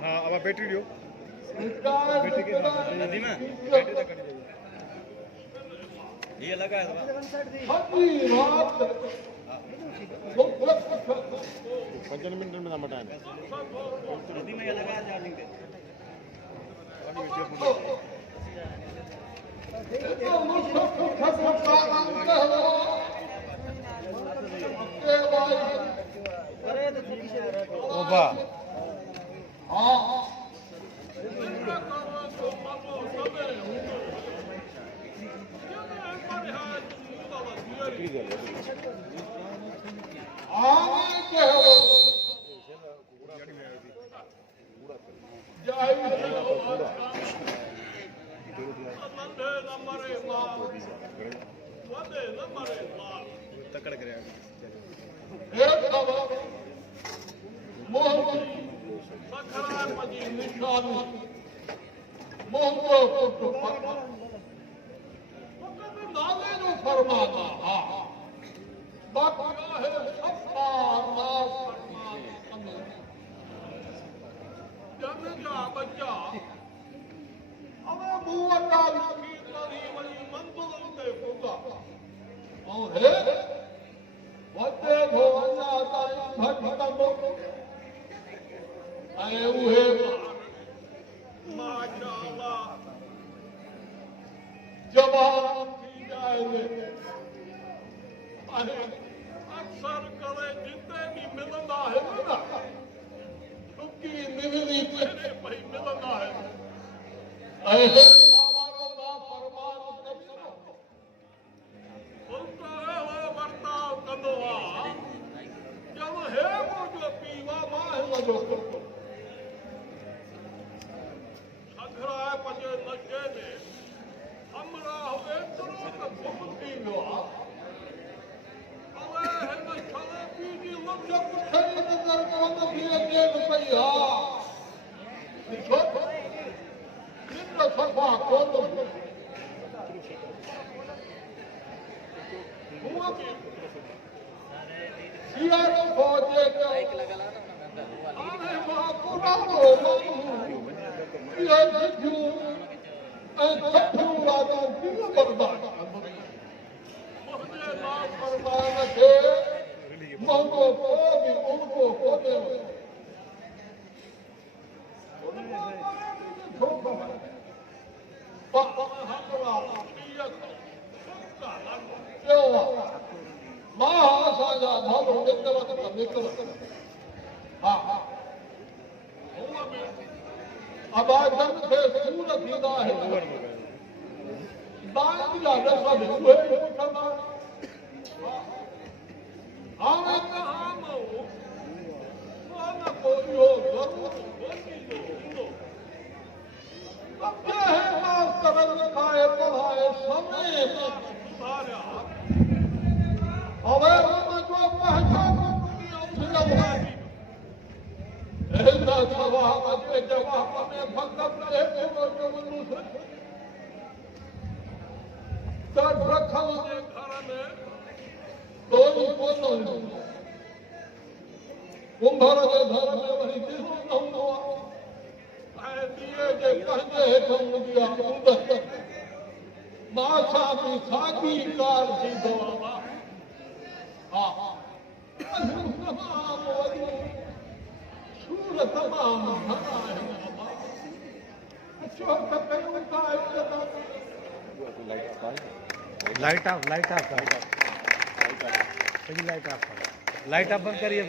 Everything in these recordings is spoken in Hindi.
हाँ अब बैटरी लियो बैटरी के नदी में बैटरी तक ये लगा है 5 मिनट में मटा है नदी में ये लगा है चार्जिंग पे ओबा तकड़ करे लाइट ऑफ लाइट ऑफ बंद करिए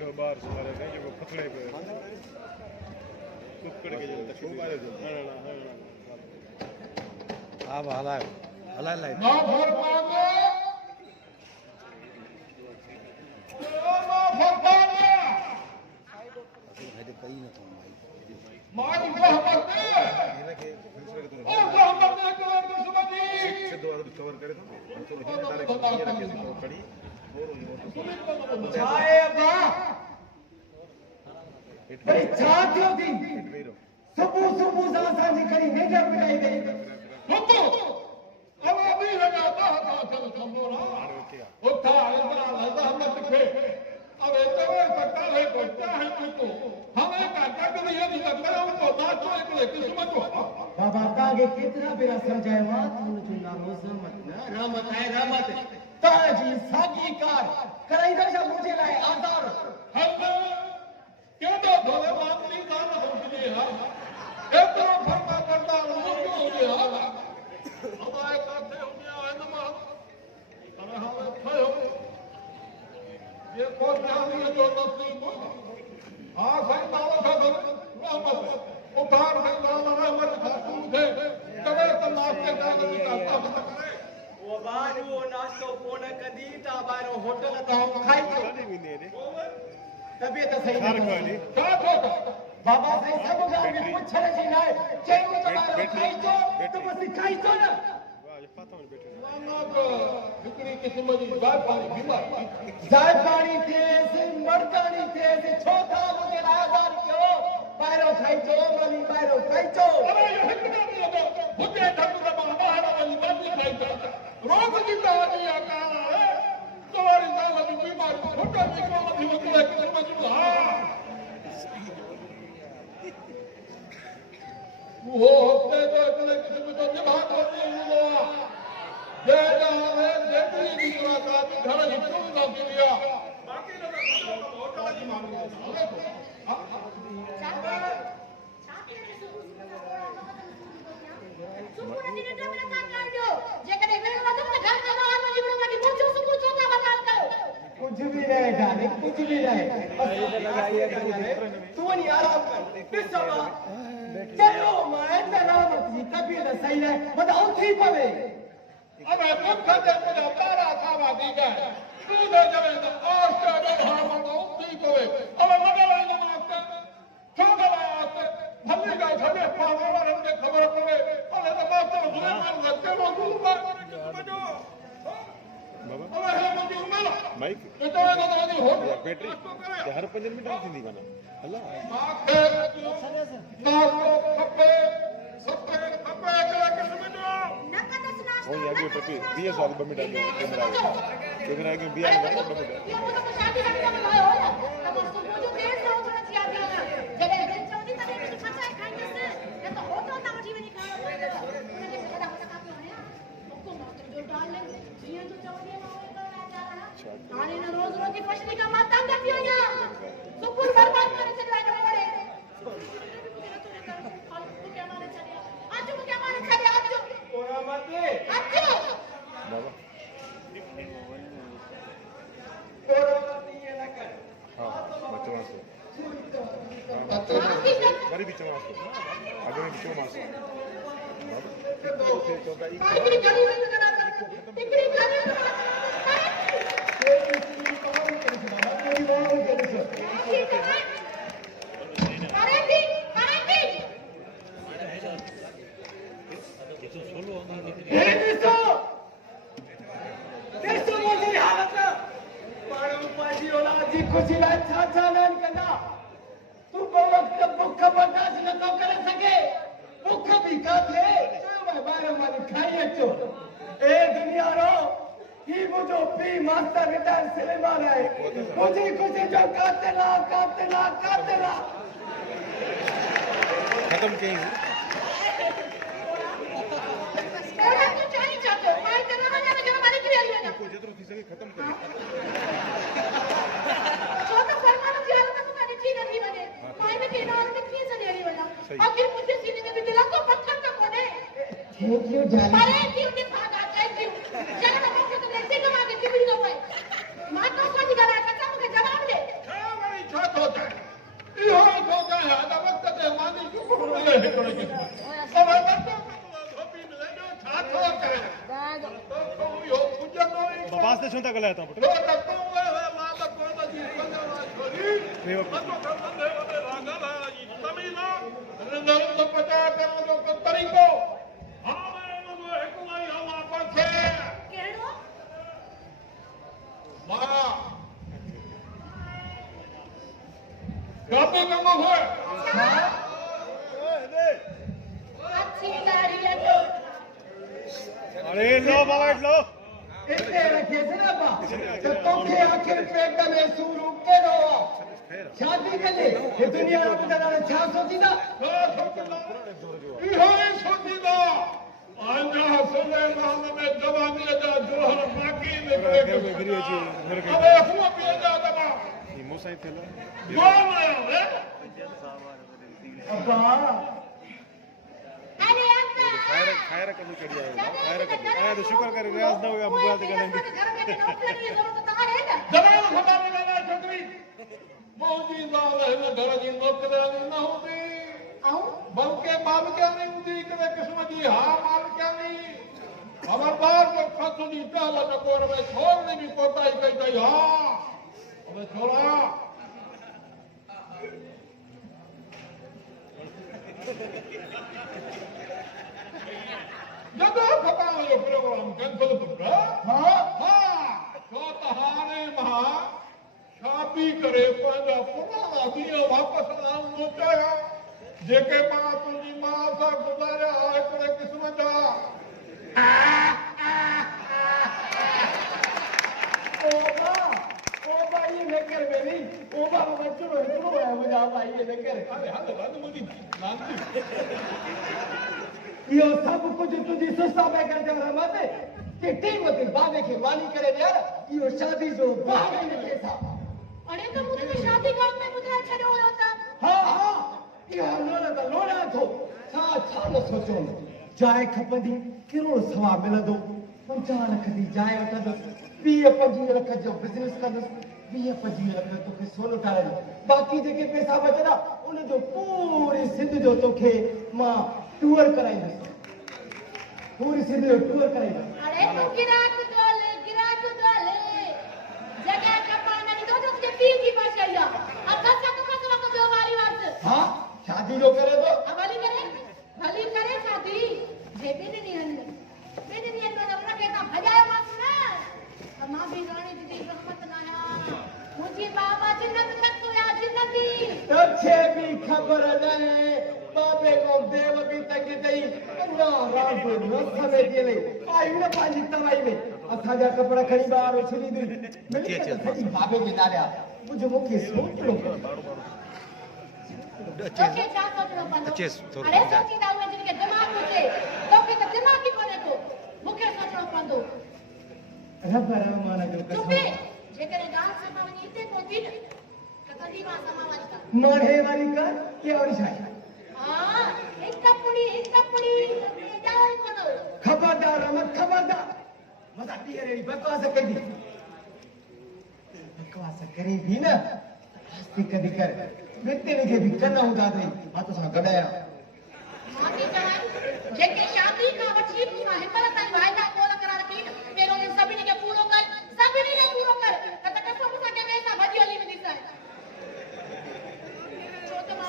वो बाहर सुधारे थे जो पतले पे कुकड़ के जो तक बाहर अब हला लाइट ना भर पावे कहीं ना तुम भाई कवर करे तो भाई छा थियो थी वेरो सुबह सुबह सा असांजी करी नेजा पिटाई गई सुबह अब अभी लगाता था चल समोरा उठा इतना लगा मत खे अब तो सकता है बच्चा है तू हमें काटा के नहीं है करो तो बात तो एक किस्मत हो बाबा कागे कितना बेरा समझाए बात मुन जो नाम रहमत ना रहमत है रहमत ताजी सागी कार कराई दशा मुझे लाए आजार हम क्यों तो भले बात नहीं जान हो गई है एक तो फरका करता मुझे हो गया हमारे काते हो गया है ना अरे हमें थे हो ये कौन जानी है जो नसीब हाँ भाई नाला था रहमत उतार है नाला रहमत खातून थे कबे तो नाश्ते जाने की करता करे वो बाजू वो नाश्तो फोन कदी ता बारो होटल तो खाई तो तबीयत सही नहीं क्या होगा बाबा सही सब गांव में पुछण जी ना चेंगो तो बारो खाई तो बस खाई तो ना वाह ये पता नहीं बैठे ना तो बिक्री किस्म की बात पानी बीमार जाय पानी थे से मर्दानी थे से छोटा मुझे आजार क्यों बारो खाई तो मनी बारो खाई तो अरे ये हिकड़ा नहीं होता मुझे ठाकुर बाहर वाली बात नहीं खाई रोज की दवाई आता है तुम्हारी दावा की बीमार छोटा निकलो मत होता है किस्म की हां वो होते तो इतने किस्म तो दिमाग होती है वो जय जावे जेतनी भी मुलाकात घर ही तुम ना किया बाकी लोग होटल की मांग सुपुना दिन ड्रामा का काढो जे कदे वेळ वाजून घर का बाहेर निघून मध्ये मुचो सुपु छोटा बना करो कुछ भी रहे जाने कुछ भी रहे तू नहीं आराम कर किसबा चलो मैं सलामत जी तबीयत सही है मतलब उठी पवे अब दुख दे मुझे तारा खावा दी गए तू दे जवे तो और से हां मंगो ठीक होवे अब मगे वाली मास्टर छोटा वास्ते भले का छबे पावा वाले के खबर पड़े अरे तो मास्टर सुने मार लगते वो तू पर समझो बाबा अब है मुझे उमला माइक तो तो हो बैटरी हर 5 मिनट में थी बना अल्लाह माखे ना को खपे सबके खपे के समझो नकदस नाश्ता वो ये टोपी 20 साल बमिट आ गया कैमरा के बिया में बमिट ये मुझे तो शादी करने का बताया हो तब उसको जो देर से उठना चाहिए आगे जब दिन चौथी तक मुझे पता है खाएंगे से ये तो होता होता मुझे भी नहीं खाना पड़ेगा उन्हें क्या पता होता काफी होने उसको मास्टर जो डाल ले ये तो चौथी में होएगा जा रहा आने ना रोज रोज की फसली का मात तंग करती हो ना सुपुर बर्बाद करने से लगा बड़े तू क्या माने चले आज तू क्या माने चले आज ओरा मते आज बाबा ओरा मते ये ना कर हां बचवा से बड़ी बीच में आके आगे में बीच में आके कागरी गली में लगा टिकरी गली में तेरी बात कर करेंगी करेंगी हे दिसो दिसो मुझे हालत पाड़ो पाजी औलाद जी खुशी ला छा नान करना तू को वक्त भूख बर्दाश्त न तो कर सके भूख भी का थे मैं बारे माने खाइए तो ए दुनिया रो ही मुझे पी मास्टर रिटायर सिनेमा है मुझे कुछ जो कातला खत्म कहीं और तू चाहिए चाहते मैं तेरे में जाने के मालिक भी आइए ना को जितना थी सके खत्म कर छोटा फरमान दिया तो तुम्हारी चीज नहीं बने मैं में के नाम में की से नहीं बना आखिर मुझे सीने में भी दिला तो पत्थर का कोने थैंक यू जानी अरे क्यों नहीं भागा थैंक यू चलो मैं तो लेते कमा के भी दो भाई मां तो को निकाला कच्चा मुझे जवाब दे क्या बड़ी छत होता है ये होता है ना वक्त ते मानी क्यों बोले है कोई के सब है तो धोपी में जो छत होता है तो यो पूजा तो बबास ने सुनता गलाया था लो तक तो है मां तो को तो जी पंजा छोड़ी तो बंदे वाले रागा ला जी तमीना नंदन तो पता करो तो तरीको हां मैं मनो एक लाई हवा पर से केड़ो मां शादी कंदो होए अच्छी दाढ़ी है तो अरे लो बाबा लो इतने रखे थे ना बा तो तोखे आखिर पेट में सूर उठे दो शादी कर ले ये दुनिया में बता छा सोचीदा इहोई सोचीदा आजा सुलेमान में जवानी जा जोहर बाकी निकले अबे हुआ पिया दबा ये मोसाई थेलो कौन आया रे अब्बा अरे अब्बा खायर कभी करिया खायर कभी आया तो शुक्र कर रियाज ना हुआ बुआ ते करेंगे घर में के नौकरी की जरूरत तो है ना जवान खता मिलना छोकरी मोदी लाल है घर जी नौकरानी न होती आऊं बल्कि मालिकानी होती कदे किस्म जी हां मालिकानी खबरदार जो खत दी पहला टकोर में छोड़ने भी कोताही कई गई हां अबे छोड़ा जगह खता जो प्रोग्राम कैंसिल कर हां हां तो तहारे महा शादी करे पंहिंजा पुराणा ॾींहं वापसि आऊं मोटाया जेके मां तुंहिंजी मां सां गुज़ारिया हिकिड़े क़िस्म जा ओबा ये लेकर मेरी ओबा बच्चों हिकिड़ो है मुंहिंजा भाई ये लेकर अरे हल मुंहिंजी नानकी इहो सभु कुझु तुंहिंजी सुस्ता में गॾु रहमत कि टीम ते बाबे खे वानी करे ॾियर इहो शादी जो बाबे ने पैसा अरे तो मुझे शादी घर में बुधा छड़ो होता हाँ हाँ इहा लोड़ा थो छा छा न सोचो जाइ खपंदी कहिड़ो सवा मिलंदो 50 लख जी जाइ वठंदुसि 20-25 लख जो बिज़नेस कंदुसि 20-25 लख तोखे सोनो ठाराईंदो बाक़ी जेके पैसा बचंदा उन जो पूरी सिंध जो तोखे मां टूर कराईंदुसि पूरी सिंध जो टूर कराईंदुसि अरे तो गिराक दोले जगह कपाना नहीं तो तुझे पीर की भाषा अब दस का खतरा को दो वाली बात हाँ शादी जो करे तो भली करे शादी जे भी नहीं हन मैंने नहीं तो अपना कहता भजाए मत ना मां भी रानी दीदी रहमत ना है मुझे बाबा जिन्नत तक तो या जिन्नती तोखे भी खबर नहीं बाबे को देव भी तक दई ना रात न समय दिले आई न पाजी तवाई में अथा जा कपड़ा खणी बाहर उछली दी मिली सही बाबे के नालिया मुझे मुखे सोच लो ओके क्या सोच लो पंदो अरे सोची ना हुए जिनके दिमाग मुझे तोखे तो दिमाग ही कोने को मुखे सोच लो पंदो रब रहमान जो चुपे जेकरे गाल समा वनी इते पहुंची न कदी मां समा वाली का माढ़े वाली का के और छाई हां एक कपड़ी जाओ कोनो खबरदार रहमत खबरदार मजा टीरे बकवास कदी बकवास करे भी ना हस्ती कदी कर व्यक्ति ने भी करना होगा तो हां तो सा गडाया मां की जवान जेके शादी का वठी पूरा हिम्मत ताई वायदा कोल करा रखी मेरो ने सभी ने पूरो कर त कसम से के वैसा भजी वाली में दिसा छोटे मां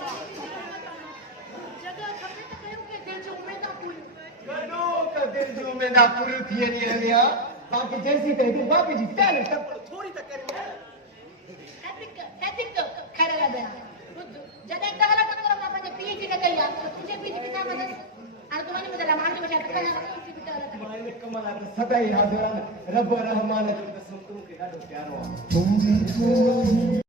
जगह खपे त कयो के दिल जो उम्मीद पूरी गडो का दिल जो में ना पूरी थी नहीं हलिया बाकी जैसी कही थी बाकी जी पहले सब थोड़ी तक करी एथिक खैर लगा जदे तगला तगला ना पंजे पीजी न गई तुझे पीजी के साथ मदद और तुम्हारी मुझे लमान के बचा तक ना उसी बिता मालिक कमला सदाई हाजिर रब रहमान जो कसम तुम के ॾाढो प्यारो आहे